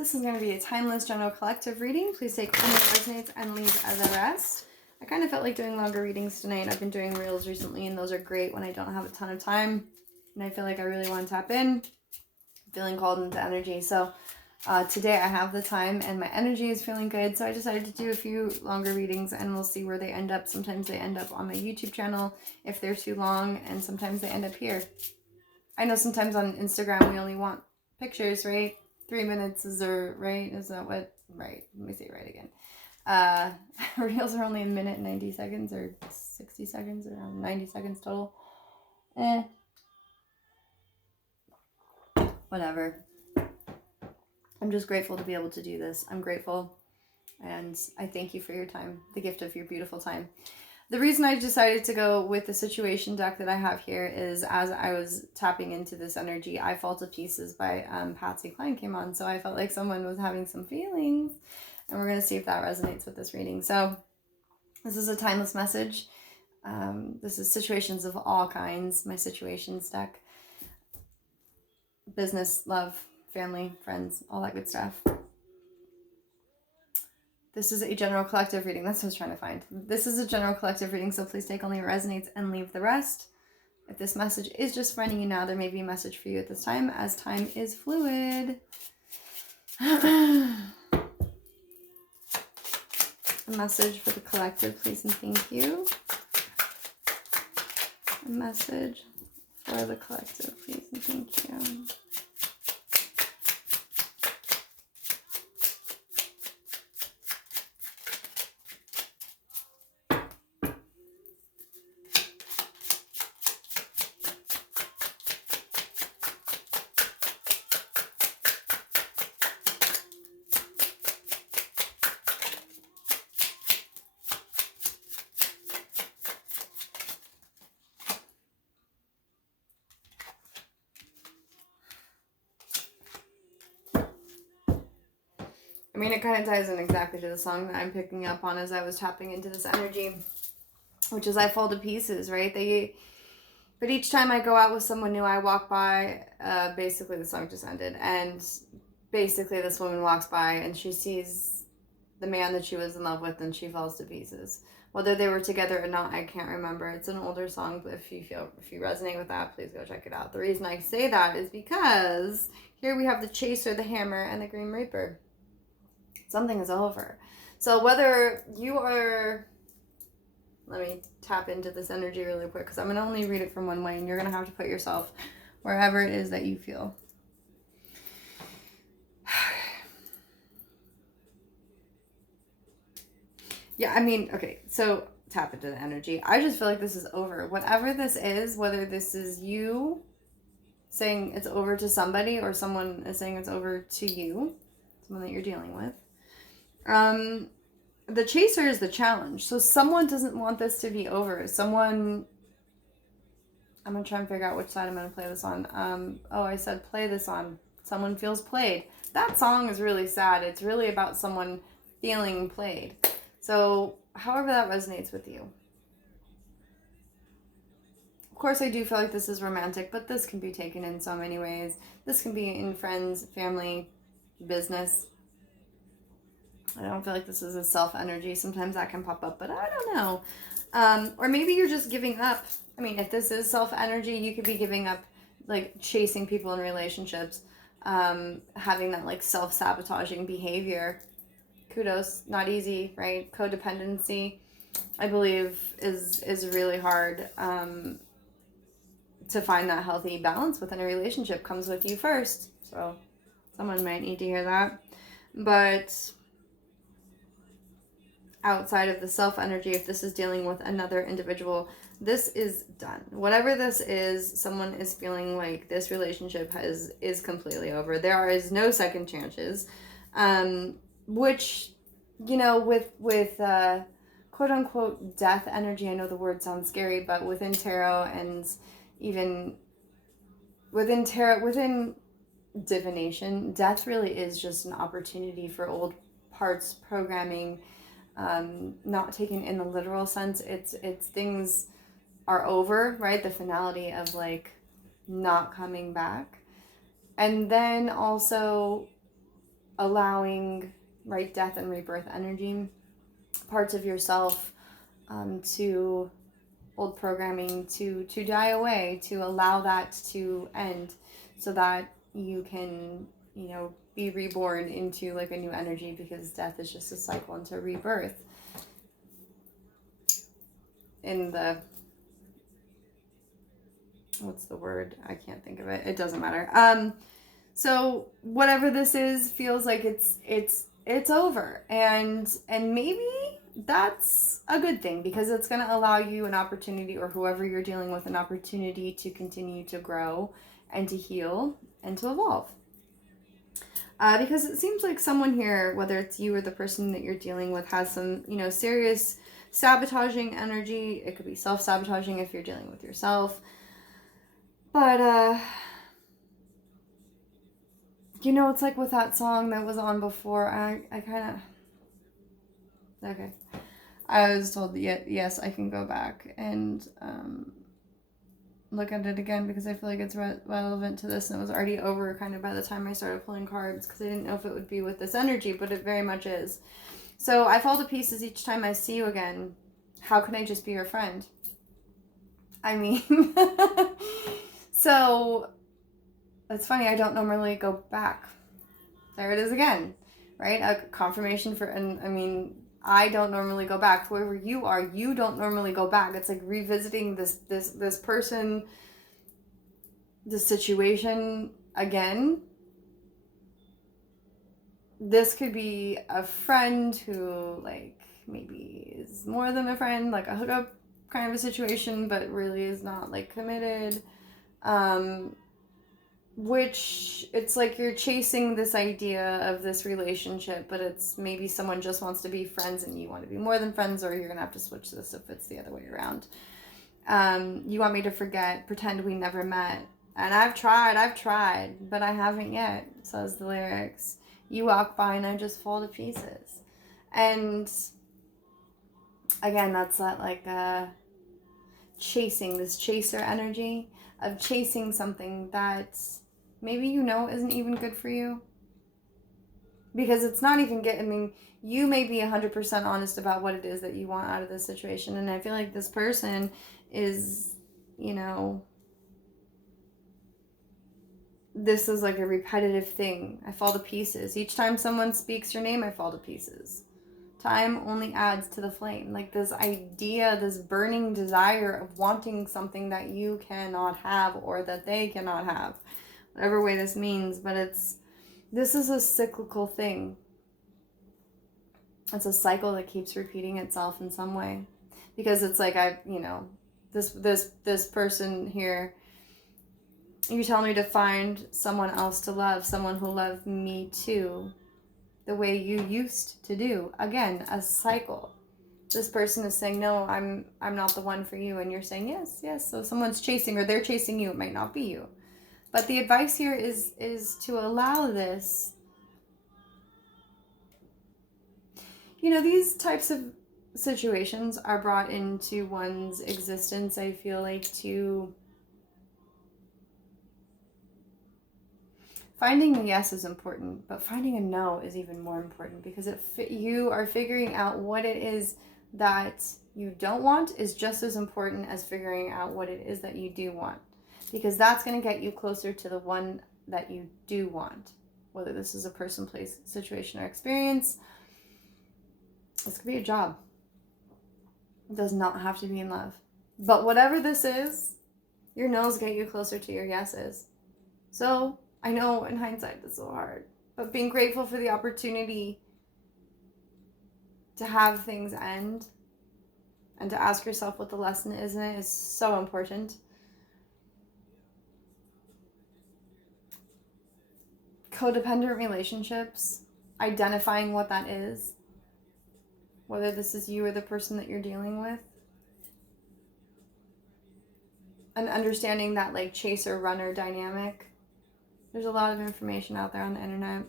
This is going to be a timeless general collective reading. Please take only what resonates and leave the rest. I kind of felt like doing longer readings tonight. I've been doing reels recently, and those are great when I don't have a ton of time. And I feel like I really want to tap in. I'm feeling called into energy. So today I have the time and my energy is feeling good. So I decided to do a few longer readings and we'll see where they end up. Sometimes they end up on my YouTube channel if they're too long, and sometimes they end up here. I know sometimes on Instagram we only want pictures, right? 3 minutes is there, right? Is that what? Right. Let me say it right again. Reels are only a minute and 90 seconds or 60 seconds, around 90 seconds total. Whatever. I'm just grateful to be able to do this. I'm grateful, and I thank you for your time, the gift of your beautiful time. The reason I decided to go with the situation deck that I have here is as I was tapping into this energy, I Fall to Pieces by Patsy Cline came on. So I felt like someone was having some feelings, and we're going to see if that resonates with this reading. So this is a timeless message. This is situations of all kinds, my situations deck. Business, love, family, friends, all that good stuff. This is a general collective reading. That's what I was trying to find. This is a general collective reading, so please take only what resonates and leave the rest. If this message is just finding you now, there may be a message for you at this time, as time is fluid. A message for the collective, please and thank you. A message for the collective, please and thank you. I mean, it kind of ties in exactly to the song that I'm picking up on as I was tapping into this energy, which is I Fall to Pieces, right? But each time I go out with someone new, I walk by, basically the song just ended, and basically this woman walks by and she sees the man that she was in love with and she falls to pieces. Whether they were together or not, I can't remember. It's an older song, but if you resonate with that, please go check it out. The reason I say that is because here we have the Chaser, the Hammer, and the Green Reaper. Something is over. So whether you are, let me tap into this energy really quick because I'm going to only read it from one way, and you're going to have to put yourself wherever it is that you feel. Yeah, I mean, okay, so tap into the energy. I just feel like this is over. Whatever this is, whether this is you saying it's over to somebody or someone is saying it's over to you, someone that you're dealing with. The Chaser is the challenge. So someone doesn't want this to be over. I'm going to try and figure out which side I'm going to play this on. I said play this on. Someone feels played. That song is really sad. It's really about someone feeling played. So however that resonates with you. Of course, I do feel like this is romantic, but this can be taken in so many ways. This can be in friends, family, business. I don't feel like this is a self energy. Sometimes that can pop up, but I don't know. Or maybe you're just giving up. I mean, if this is self energy, you could be giving up, like chasing people in relationships, having that like self-sabotaging behavior. Kudos, not easy, right? Codependency, I believe, is really hard to find that healthy balance within a relationship. Comes with you first. So someone might need to hear that. But outside of the self energy, if this is dealing with another individual, this is done. Whatever this is, someone is feeling like this relationship is completely over. There is no second chances, which, you know, with quote unquote death energy, I know the word sounds scary, but within tarot and even within divination, death really is just an opportunity for old parts programming, not taken in the literal sense. It's things are over, right? The finality of like not coming back. And then also allowing, right, death and rebirth energy, parts of yourself, to old programming to die away, to allow that to end, so that you can, be reborn into like a new energy, because death is just a cycle into rebirth in the, what's the word? I can't think of it. It doesn't matter. So whatever this is feels like it's over, and maybe that's a good thing, because it's going to allow you an opportunity, or whoever you're dealing with, an opportunity to continue to grow and to heal and to evolve. Because it seems like someone here, whether it's you or the person that you're dealing with, has some, serious sabotaging energy. It could be self-sabotaging if you're dealing with yourself. But, it's like with that song that was on before, I kind of, okay. I was told that, yes, I can go back and look at it again, because I feel like it's relevant to this, and it was already over kind of by the time I started pulling cards, because I didn't know if it would be with this energy, but it very much is. So I fall to pieces each time I see you again. How can I just be your friend? I mean, so it's funny, I don't normally go back. There it is again, right? A confirmation for, and I mean, I don't normally go back. Whoever you are, you don't normally go back. It's like revisiting this person, this situation again. This could be a friend who, like, maybe is more than a friend, like a hookup kind of a situation, but really is not like committed. Which, it's like you're chasing this idea of this relationship, but it's maybe someone just wants to be friends and you want to be more than friends, or you're gonna have to switch this if it's the other way around. You want me to pretend we never met, and I've tried, but I haven't yet, says the lyrics. You walk by and I just fall to pieces. And again, that's that like chasing, this chaser energy of chasing something that maybe isn't even good for you, because it's not even good. I mean, you may be 100% honest about what it is that you want out of this situation, and I feel like this person is, this is like a repetitive thing. I fall to pieces. Each time someone speaks your name, I fall to pieces. Time only adds to the flame. Like this idea, this burning desire of wanting something that you cannot have, or that they cannot have. Whatever way this means, but this is a cyclical thing. It's a cycle that keeps repeating itself in some way. Because it's like this person here, you tell me to find someone else to love, someone who loved me too, the way you used to do. Again, a cycle. This person is saying, no, I'm not the one for you, and you're saying yes. So someone's chasing, or they're chasing you. It might not be you. But the advice here is to allow this. These types of situations are brought into one's existence, I feel like, to finding a yes is important, but finding a no is even more important, because you are figuring out what it is that you don't want is just as important as figuring out what it is that you do want, because that's going to get you closer to the one that you do want, whether this is a person, place, situation, or experience. This could be a job. It does not have to be in love. But whatever this is, your no's get you closer to your yeses. So I know in hindsight that's so hard, but being grateful for the opportunity to have things end and to ask yourself what the lesson is in it is so important. Codependent relationships, identifying what that is, whether this is you or the person that you're dealing with, and understanding that like chaser-runner dynamic. There's a lot of information out there on the internet.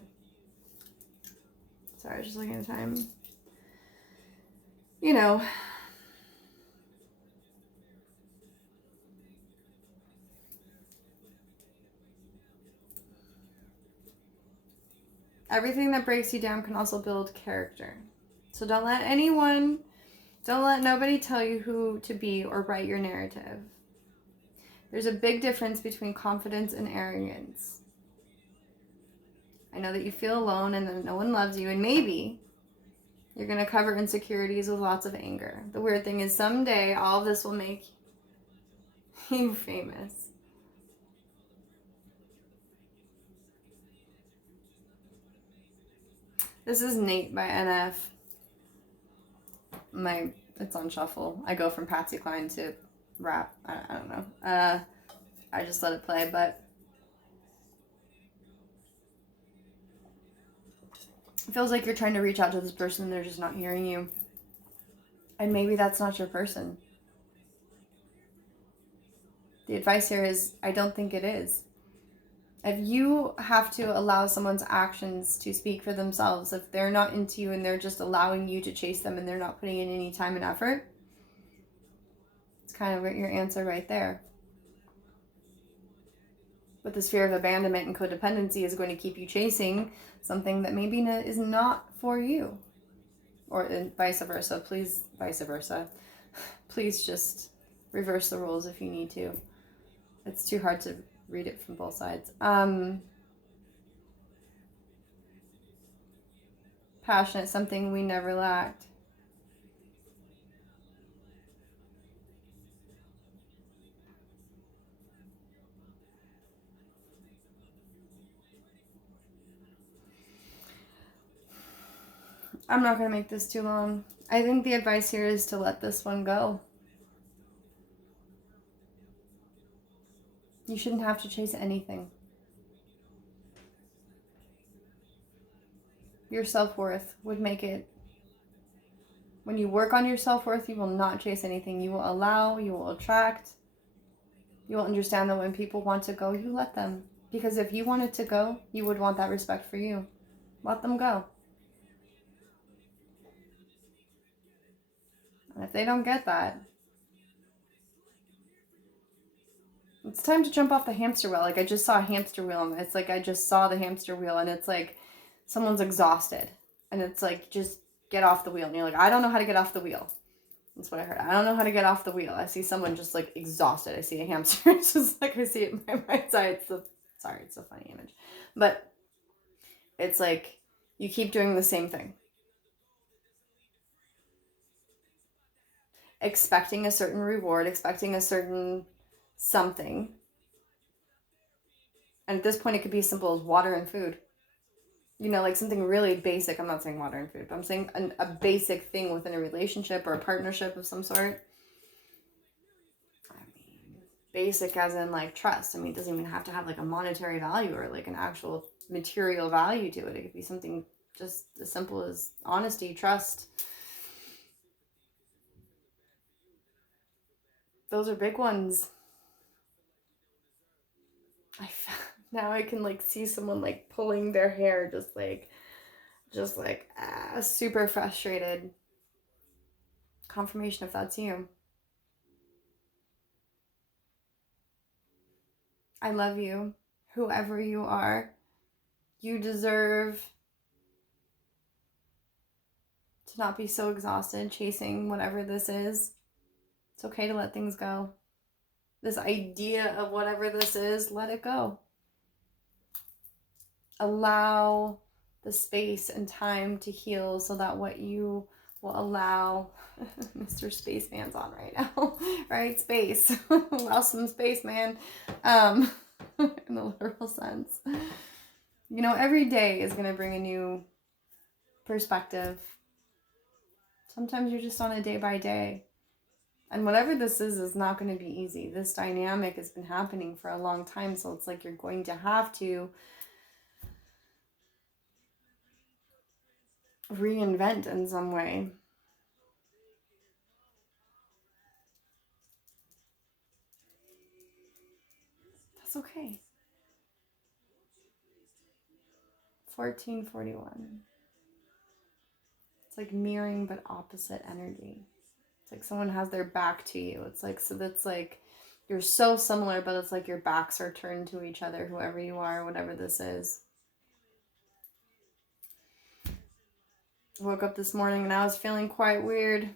Sorry, I was just looking at the time. Everything that breaks you down can also build character. So don't let nobody tell you who to be or write your narrative. There's a big difference between confidence and arrogance. I know that you feel alone and that no one loves you, and maybe you're going to cover insecurities with lots of anger. The weird thing is someday all of this will make you famous. This is Nate by NF. It's on shuffle. I go from Patsy Cline to rap. I don't know. I just let it play, but it feels like you're trying to reach out to this person and they're just not hearing you. And maybe that's not your person. The advice here is, I don't think it is. If you have to allow someone's actions to speak for themselves, if they're not into you and they're just allowing you to chase them and they're not putting in any time and effort, it's kind of your answer right there. But this fear of abandonment and codependency is going to keep you chasing something that maybe is not for you. Or vice versa. Please, vice versa. Please just reverse the rules if you need to. It's too hard to read it from both sides. Passionate, something we never lacked. I'm not going to make this too long. I think the advice here is to let this one go. You shouldn't have to chase anything. Your self-worth would make it. When you work on your self-worth, you will not chase anything. You will allow, you will attract. You will understand that when people want to go, you let them. Because if you wanted to go, you would want that respect for you. Let them go. And if they don't get that, it's time to jump off the hamster wheel. Like, I just saw a hamster wheel, and it's like I just saw the hamster wheel, and it's like someone's exhausted. And it's like, just get off the wheel. And you're like, I don't know how to get off the wheel. That's what I heard. I don't know how to get off the wheel. I see someone just like exhausted. I see a hamster. It's just like I see it in my right side. It's a funny image. But it's like you keep doing the same thing. Expecting a certain reward, expecting a certain something. And at this point, it could be as simple as water and food. You know, like something really basic. I'm not saying water and food, but I'm saying a basic thing within a relationship or a partnership of some sort. I mean, basic as in like trust. I mean, it doesn't even have to have like a monetary value or like an actual material value to it. It could be something just as simple as honesty, trust. Those are big ones. Now I can like see someone like pulling their hair, just like super frustrated. Confirmation if that's you. I love you, whoever you are. You deserve to not be so exhausted chasing whatever this is. It's okay to let things go. This idea of whatever this is, let it go. Allow the space and time to heal so that what you will allow. Mr. Spaceman's on right now. Right? Space. Allow some space, man. In the literal sense. You know, every day is going to bring a new perspective. Sometimes you're just on a day by day. And whatever this is not going to be easy. This dynamic has been happening for a long time, so it's like you're going to have to reinvent in some way. That's okay. 1441. It's like mirroring but opposite energy. It's like someone has their back to you. It's like, so that's like, you're so similar, but it's like your backs are turned to each other, whoever you are, whatever this is. Woke up this morning and I was feeling quite weird.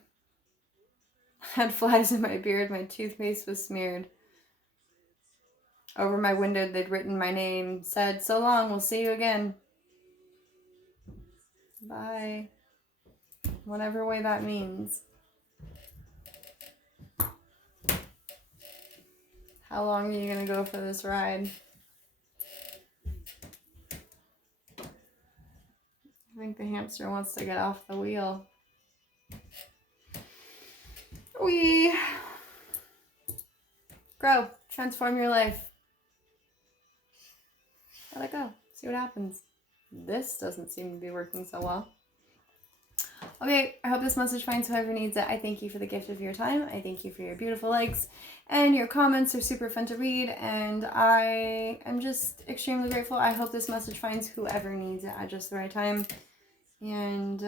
I had flies in my beard, my toothpaste was smeared. Over my window they'd written my name, said, "So long, we'll see you again." Bye. Whatever way that means. How long are you gonna go for this ride? I think the hamster wants to get off the wheel. We grow, transform your life. Let it go. See what happens. This doesn't seem to be working so well. Okay, I hope this message finds whoever needs it. I thank you for the gift of your time. I thank you for your beautiful likes, and your comments are super fun to read, and I am just extremely grateful. I hope this message finds whoever needs it at just the right time. And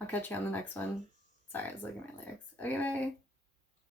I'll catch you on the next one. Sorry, I was looking at my lyrics. Okay, bye.